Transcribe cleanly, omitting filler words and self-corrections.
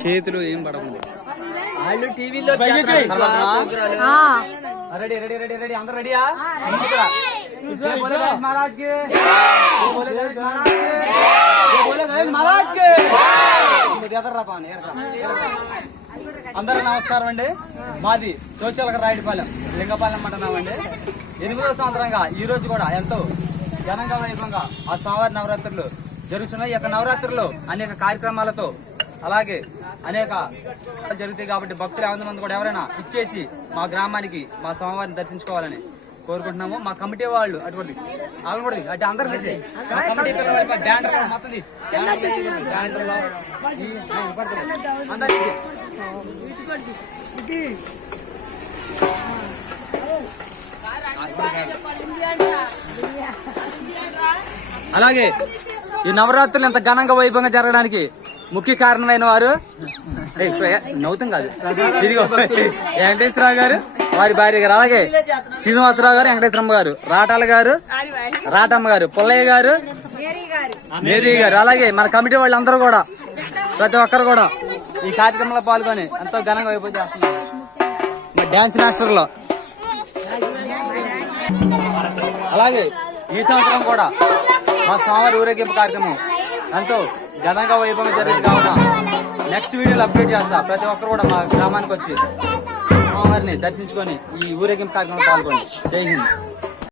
చేతులు ఏం పడకుండా వాళ్ళు టీవీలో రెడీ రెడీ రెడీ రెడీ అందరూ రెడీయా महाराज के महाराज के అందరూ నమస్కారం అండి. మాది చోచలక రాయుడిపాలెం లింగపాలెం అంటున్నామండి. 8వ సంవత్సరంగా ఈ రోజు కూడా ఎంతో ఘనంగా వైభవంగా ఆ స్వామివారి నవరాత్రులు జరుగుతున్నాయి. ఈ యొక్క నవరాత్రులు అనేక కార్యక్రమాలతో అలాగే అనేక జరుగుతాయి కాబట్టి భక్తులు 50 మంది కూడా ఎవరైనా ఇచ్చేసి మా గ్రామానికి మా స్వామివారిని దర్శించుకోవాలని కోరుకుంటున్నాము. మా కమిటీ వాళ్ళు అటువంటి కూడా అటు అందరు కమిటీ బ్యానర్ మొత్తం అలాగే ఈ నవరాత్రులు ఎంత ఘనంగా వైభవంగా జరగడానికి ముఖ్య కారణమైన వారు నవ్వుతాం కాదు ఇదిగో వెంకటేశ్వరరావు గారు వారి భార్య గారు, అలాగే శ్రీనివాసరావు గారు, వెంకటేశ్వరమ్మ గారు, రాటాల గారు, రాటమ్మ గారు, పుల్లయ్య గారు, మేరీ గారు, అలాగే మన కమిటీ వాళ్ళు అందరూ కూడా ప్రతి ఒక్కరు కూడా ఈ కార్యక్రమంలో పాల్గొని ఎంతో ఘనంగా వైభవం చేస్తున్నారు. మా డాన్స్ మాస్టర్లో అలాగే ఈ సంవత్సరం కూడా మా స్వామివారి ఊరేగింపు కార్యక్రమం ఎంతో ఘనంగా వైభవంగా జరిగింది కావున నెక్స్ట్ వీడియోలో అప్డేట్ చేస్తా. ప్రతి ఒక్కరు కూడా మా గ్రామానికి వచ్చి స్వామివారిని దర్శించుకొని ఈ ఊరేగింపు కార్యక్రమంలో పాల్గొండి. జై హింద్.